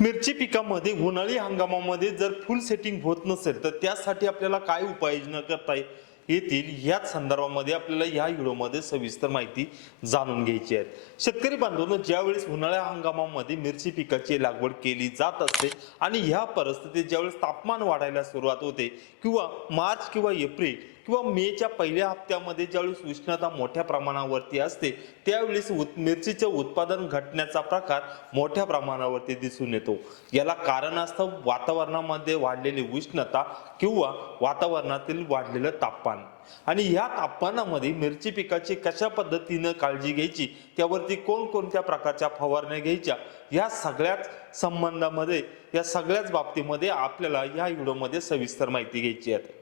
मिरची पिकामध्ये उन्हाळी हंगामामध्ये जर फुल सेटिंग होत नसेल तर त्यासाठी आपल्याला काय उपाययोजना करता येतील? याच संदर्भामध्ये आपल्याला या व्हिडिओमध्ये सविस्तर माहिती जाणून घ्यायची आहे. शेतकरी बांधवांनो ज्यावेळेस उन्हाळ्या हंगामामध्ये मिरची पिकाची लागवड केली जात असते आणि ह्या परिस्थितीत ज्यावेळेस तापमान वाढायला सुरुवात होते किंवा मार्च किंवा एप्रिल किंवा मेच्या पहिल्या हप्त्यामध्ये ज्यावेळेस उष्णता मोठ्या प्रमाणावरती असते त्यावेळेस उत मिरचीचे उत्पादन घटण्याचा प्रकार मोठ्या प्रमाणावरती दिसून येतो. याला कारण असतं वातावरणामध्ये वाढलेली उष्णता किंवा वातावरणातील वाढलेलं तापमान. आणि ह्या तापमानामध्ये मिरची पिकाची कशा पद्धतीनं काळजी घ्यायची त्यावरती कोणकोणत्या प्रकारच्या फवारण्या घ्यायच्या या सगळ्याच संबंधामध्ये या सगळ्याच बाबतीमध्ये आपल्याला या व्हिडिओमध्ये सविस्तर माहिती घ्यायची आहे.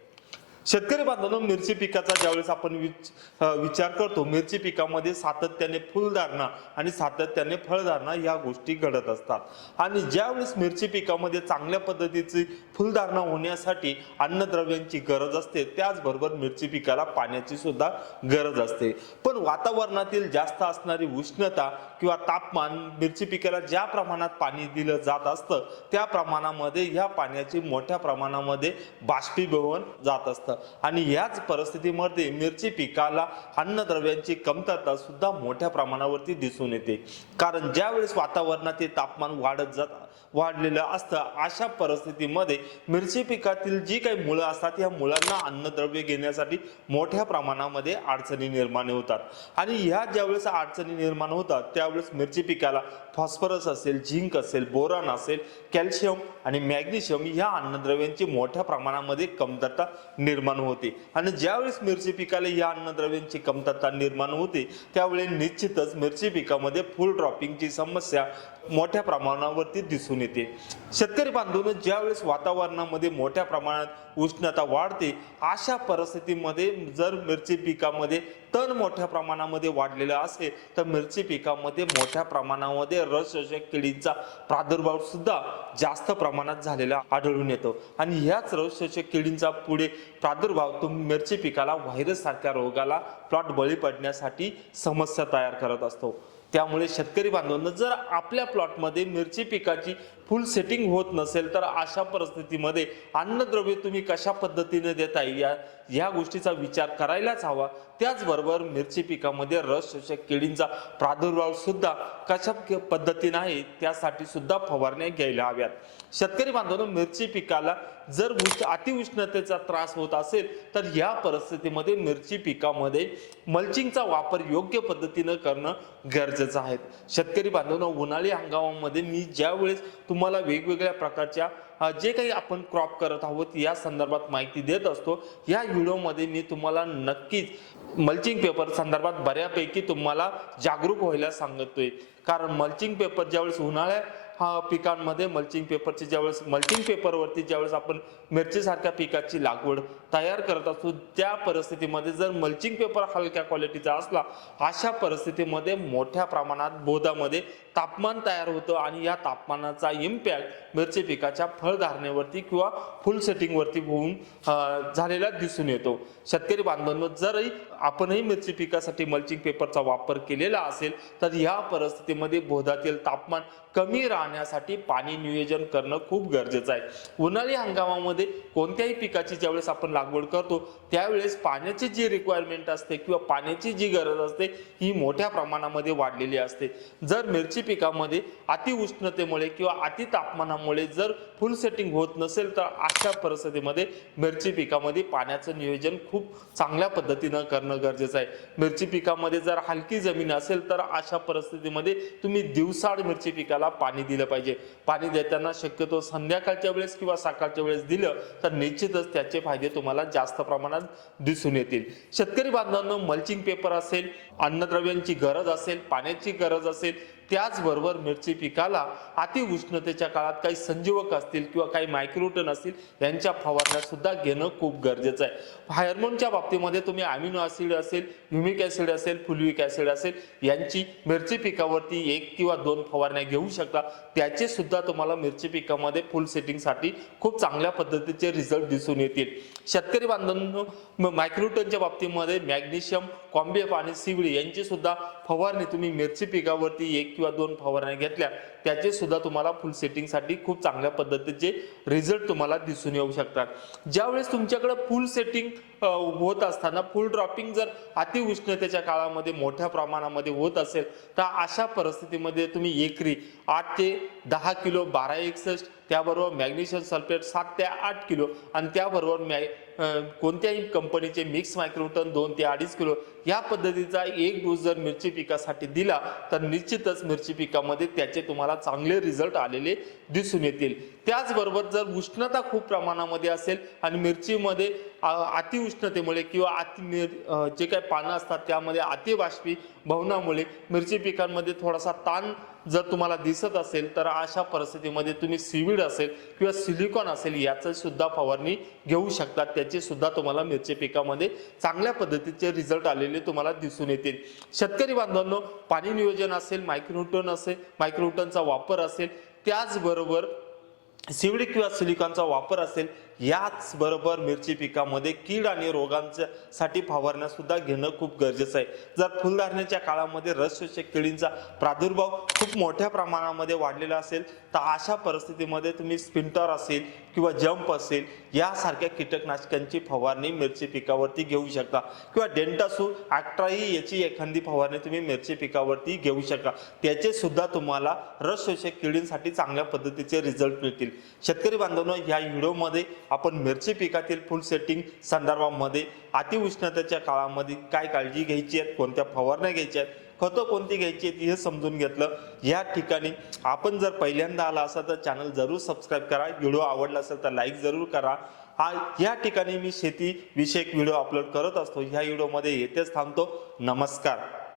शेतकरी बांधवांनो मिरची पिकाचा ज्यावेळेस आपण विच- विचार करतो मिरची पिकामध्ये सातत्याने फुलधारणा आणि सातत्याने फळधारणा या गोष्टी घडत असतात. आणि ज्यावेळेस मिरची पिकामध्ये चांगल्या पद्धतीची फुलधारणा होण्यासाठी अन्नद्रव्यांची गरज असते त्याचबरोबर मिरची पिकाला पाण्याची सुद्धा गरज असते. पण वातावरणातील जास्त असणारी उष्णता किंवा तापमान मिरची पिकाला ज्या प्रमाणात पाणी दिलं जात असतं त्या प्रमाणामध्ये ह्या पाण्याची मोठ्या प्रमाणामध्ये बाष्पीभवन जात असतं. आणि याच परिस्थितीमध्ये मिरची पिकाला अन्नद्रव्यांची कमतरता सुद्धा मोठ्या प्रमाणावरती दिसून येते. कारण ज्यावेळेस वातावरणातील तापमान वाढत जात वाढलेलं असतं. अशा परिस्थितीमध्ये मिरची पिकातील जी काही मुळं असतात या मुळांना अन्नद्रव्य घेण्यासाठी मोठ्या प्रमाणामध्ये अडचणी निर्माण होतात. आणि ह्या ज्यावेळेस अडचणी निर्माण होतात त्यावेळेस मिरची पिकाला फॉस्फरस असेल झिंक असेल बोरॉन असेल कॅल्शियम आणि मॅग्नेशियम या अन्नद्रव्यांची मोठ्या प्रमाणामध्ये कमतरता निर्माण होते. आणि ज्यावेळेस मिरची पिकाला या अन्नद्रव्यांची कमतरता निर्माण होते त्यावेळी निश्चितच मिरची पिकामध्ये फुल ड्रॉपिंगची समस्या मोठ्या प्रमाणावरती दिसून दिसून येते. शेतकरी बांधवांनो ज्यावेळेस वातावरणामध्ये मोठ्या प्रमाणात उष्णता वाढते अशा परिस्थितीमध्ये जर मिरची पिकामध्ये तण मोठ्या प्रमाणामध्ये वाढलेलं असेल तर मिरची पिकामध्ये मोठ्या प्रमाणामध्ये रसशोषक किडींचा प्रादुर्भाव सुद्धा जास्त प्रमाणात झालेला आढळून येतो. आणि ह्याच रसशोषक किडींचा पुढे प्रादुर्भाव तो मिरची पिकाला व्हायरस सारख्या रोगाला प्लॉट बळी पडण्यासाठी समस्या तयार करत असतो. त्यामुळे शेतकरी बांधवांना जर आपल्या प्लॉटमध्ये मिरची पिकाची फुल सेटिंग होत नसेल तर अशा परिस्थितीमध्ये अन्नद्रव्य तुम्ही कशा पद्धतीने देता या या गोष्टीचा विचार करायलाच हवा. त्याचबरोबर मिरची पिकामध्ये रस शोषक किडींचा प्रादुर्भाव सुद्धा कशा पद्धतीने आहे त्यासाठी सुद्धा फवारण्या घ्यायला हव्यात. शेतकरी बांधवांनो मिरची पिकाला जर उष्ण अतिउष्णतेचा त्रास होत असेल तर या परिस्थितीमध्ये मिरची पिकामध्ये मल्चिंगचा वापर योग्य पद्धतीनं करणं गरजेचं आहे. शेतकरी बांधवांनो उन्हाळी हंगामामध्ये मी ज्यावेळेस तुम्हाला वेगवेगळ्या प्रकारच्या जे काही आपण क्रॉप करत आहोत या संदर्भात माहिती देत असतो. या व्हिडिओमध्ये मी तुम्हाला नक्कीच मल्चिंग पेपर संदर्भात बऱ्यापैकी तुम्हाला जागरूक व्हायला सांगतोय. कारण मल्चिंग पेपर ज्यावेळेस उन्हाळ्या हा पिकांमध्ये मल्चिंग पेपरची ज्यावेळेस मल्चिंग पेपरवरती ज्यावेळेस आपण मिरचीसारख्या पिकाची लागवड तयार करत असतो त्या परिस्थितीमध्ये जर मल्चिंग पेपर हलक्या क्वालिटीचा असला अशा परिस्थितीमध्ये मोठ्या प्रमाणात बोधामध्ये तापमान तयार होतं आणि या तापमानाचा इम्पॅक्ट मिरची पिकाच्या फळधारणेवरती किंवा फुल सेटिंगवरती होऊन झालेला दिसून येतो. शेतकरी बांधवांवर जरही आपणही मिरची पिकासाठी मल्चिंग पेपरचा वापर केलेला असेल तर या परिस्थितीमध्ये बोधातील तापमान कमी राहण्यासाठी पाणी नियोजन करणं खूप गरजेचं आहे. उन्हाळी हंगामामध्ये कोणत्याही पिकाची ज्यावेळेस आपण लागवड करतो त्यावेळेस पाण्याची जी रिक्वायरमेंट असते किंवा पाण्याची जी गरज असते ही मोठ्या प्रमाणामध्ये वाढलेली असते. जर मिरची पिकामध्ये अति उष्णतेमुळे किंवा अति तापमानामुळे जर फुल सेटिंग होत नसेल तर अशा परिस्थितीमध्ये मिरची पिकामध्ये पाण्याचं नियोजन खूप चांगल्या पद्धतीनं करणं गरजेचं आहे. मिरची पिकामध्ये जर हलकी जमीन असेल तर अशा परिस्थितीमध्ये तुम्ही दिवसाड मिरची पिकाला पाणी दिलं पाहिजे. पाणी देताना शक्यतो संध्याकाळच्या वेळेस किंवा सकाळच्या वेळेस दिलं तर निश्चितच त्याचे फायदे तुम्हाला जास्त प्रमाणात दिसून येतील. शेतकरी बांधवांनो मल्चिंग पेपर असेल अन्नद्रव्यांची गरज असेल पाण्याची गरज असेल त्याचबरोबर मिरची पिकाला अति उष्णतेच्या काळात काही संजीवक असतील किंवा काही मायक्रोटन असतील यांच्या फवारण्या सुद्धा घेणं खूप गरजेचं आहे. हार्मोनच्या बाबतीमध्ये तुम्ही अमिनो ऍसिड असेल ह्युमिक ऍसिड असेल फुलविक ऍसिड असेल यांची मिरची पिकावरती एक किंवा दोन फवारण्या घेऊ शकता. त्याचे सुद्धा तुम्हाला मिरची पिकामध्ये फुल सेटिंगसाठी खूप चांगल्या पद्धतीचे रिझल्ट दिसून येतील. शेतकरी बांधवांनो म- मायक्रोटनच्या बाबतीमध्ये मॅग्नेशियम कॉम्बेफ आणि सिवळी यांची सुद्धा फवारणी तुम्ही मिरची पिकावरती एक किंवा दोन फवारण्या घेतल्या त्याचे सुद्धा तुम्हाला फुल सेटिंगसाठी खूप चांगल्या पद्धतीचे रिझल्ट तुम्हाला दिसून येऊ शकतात. ज्यावेळेस तुमच्याकडे फुल सेटिंग होत असताना फुल ड्रॉपिंग जर अति उष्णतेच्या काळामध्ये मोठ्या प्रमाणामध्ये होत असेल तर अशा परिस्थितीमध्ये तुम्ही एकरी आठ ते दहा किलो बारा एकसष्ट त्याबरोबर मॅग्नेशियम सल्फेट सात ते आठ किलो आणि त्याबरोबर मॅ कोणत्याही कंपनीचे मिक्स मायक्रोटन दोन ते अडीच किलो या पद्धतीचा एक डोस जर मिरची पिकासाठी दिला तर निश्चितच मिरची पिकामध्ये त्याचे तुम्हाला चांगले रिझल्ट आलेले दिसून येतील. त्याचबरोबर जर उष्णता खूप प्रमाणामध्ये असेल आणि मिरचीमध्ये अतिउष्णतेमुळे किंवा अति मिर जे काही पानं असतात त्यामध्ये अतिबाष्पी भवनामुळे मिरची पिकांमध्ये थोडासा ताण जर तुम्हाला दिसत असेल तर अशा परिस्थितीमध्ये तुम्ही सिविड असेल किंवा सिलिकॉन असेल याचं सुद्धा फवारणी घेऊ शकतात त्याचे सुद्धा तुम्हाला मिरची पिकामध्ये चांगल्या पद्धतीचे रिझल्ट आलेले तुम्हाला दिसून येतील. शेतकरी बांधवांनो पाणी नियोजन असेल मायक्रोटन असेल मायक्रोटनचा वापर असेल त्याचबरोबर सिवडी किंवा सिलिकॉनचा वापर असेल याचबरोबर मिरची पिकामध्ये कीड आणि रोगांच्या साठी फवारण्या सुद्धा घेणं खूप गरजेचं आहे. जर फुलधारण्याच्या काळामध्ये रसशोषक किडींचा प्रादुर्भाव खूप मोठ्या प्रमाणामध्ये वाढलेला असेल तर अशा परिस्थितीमध्ये तुम्ही स्पिंटर असेल किंवा जंप असेल यासारख्या कीटकनाशकांची फवारणी मिरची पिकावरती घेऊ शकता. किंवा डेंटासू ॲक्ट्राही याची एखादी फवारणी तुम्ही मिरची पिकावरती घेऊ शकता. त्याचे सुद्धा तुम्हाला रसशोषक किडींसाठी चांगल्या पद्धतीचे रिझल्ट मिळतील. शेतकरी बांधवांनो या व्हिडिओमध्ये आपण मिरची पिकातील फुल सेटिंग संदर्भामध्ये अतिउष्णतेच्या काळामध्ये काय काळजी घ्यायची आहेत कोणत्या फवारण्या घ्यायच्या आहेत? खतं कोणती घ्यायची आहेत? हे समजून घेतलं. या ठिकाणी आपण जर पहिल्यांदा आला असाल तर चॅनल जरूर सबस्क्राईब करा. व्हिडिओ आवडला असेल तर लाईक जरूर करा. हा या ठिकाणी मी शेती विषयक व्हिडिओ अपलोड करत असतो. ह्या व्हिडिओमध्ये येथेच थांबतो. नमस्कार.